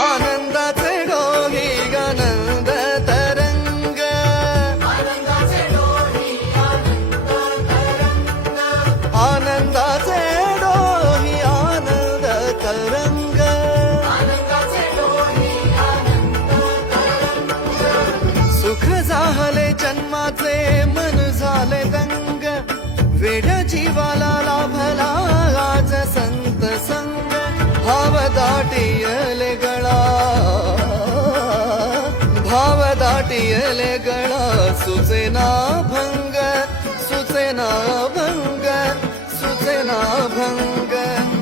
आनंदाचे डोही आनंद तरंग, आनंदाचे डोही आनंद तरंग, सुख झाले जन्माचे मन झाले दंग, वेड्या जीवाला लाभला आज संत संग, भाव दाटियले गळा, भाव दाटियले गळा, सुचेना भंग, सुचेना भंग, सुचेना भंग.